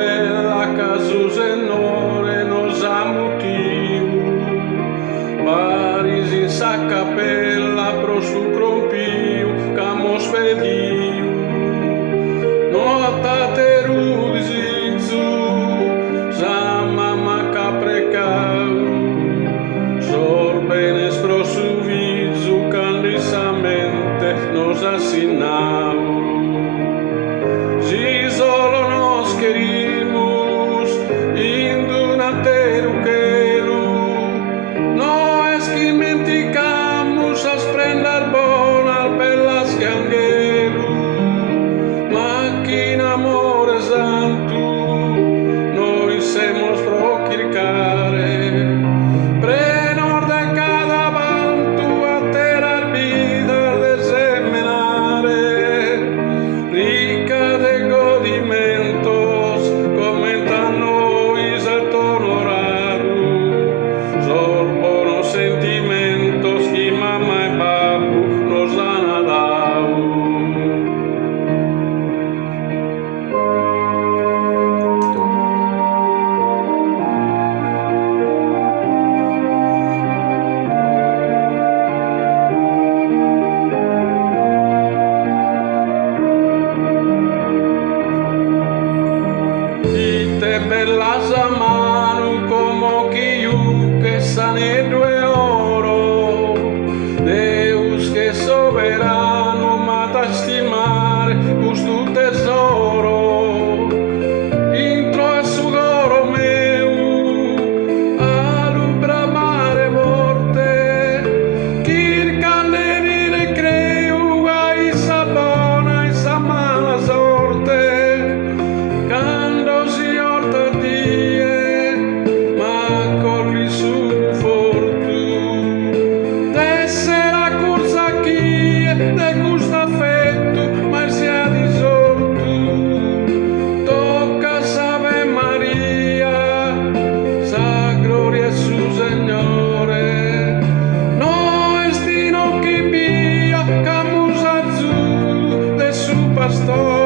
bella casus enore nos amutiu. Paris in sa capella pro su crompiu, camos pediu. Notate ruzizu, sa mama caprecau. Sorbenes pro su vizu, candisamente nos assinau. Si solo nos querimos, indunanteru queru, no es que menticamos as prendas bonas pelas que angueru, ma que in amore santo noi semos procircare, prenor de cada vanto a terar vida de semenare, rica de godimentos, comentan nois a tonoraru, sorbonos sentimentos que mamá e papu nos han dado. Ite bellas a mano como que sanedo e oro, Deus que soberano mata a estimar custo tesoro. Intro a sudoro meu, alubra mare morte, kirkane ne creu a isa bona, isa mala sorte. Cando si orta die, ma corri su fortu, d'essere a corsa chi de gusta affetto, ma sia di sortu. Tocca Ave Maria, sa gloria su Signore, no estino che via, camus azul de su pastor.